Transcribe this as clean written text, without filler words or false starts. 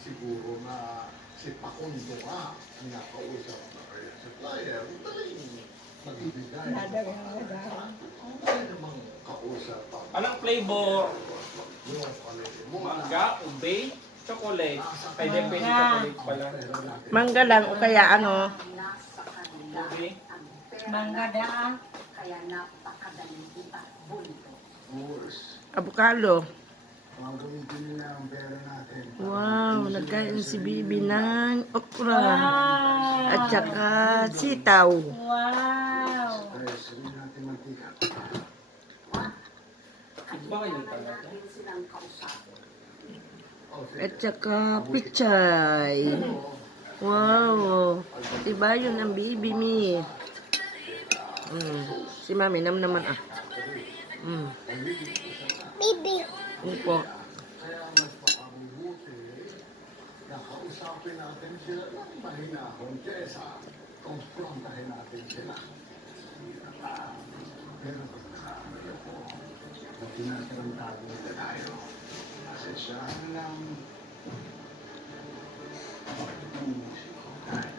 siguro na si Pakundo nga ang nakausap na kaya supplier, madaling magbibigay. Madaling namang kausap. Anong flavor? Yung quality mo. Mangga, ube, chocolate. Ay, depende chocolate pala. Mangga lang o kaya ano. Ube. Mangga daan, kaya napakadaling ipabunto. Avocado. Gagamitin nila ang pera natin. Wow, nagkain si Bibi ng okra. At saka sitaw. Wow! Kaya sabihin natin mantika. Iba kayo talaga. At saka pichay. Wow. Diba yun ang Bibi mi? Si Mami nam naman ah. Bibi. Opo. Kaya mas makabubuti na kausapin natin sila ng mahinahon kesa konfrontahin natin sila. Pero pagkakamayo ko, na tinatarantado nila tayo. Kasi siya lang pagtutusin ko tayo.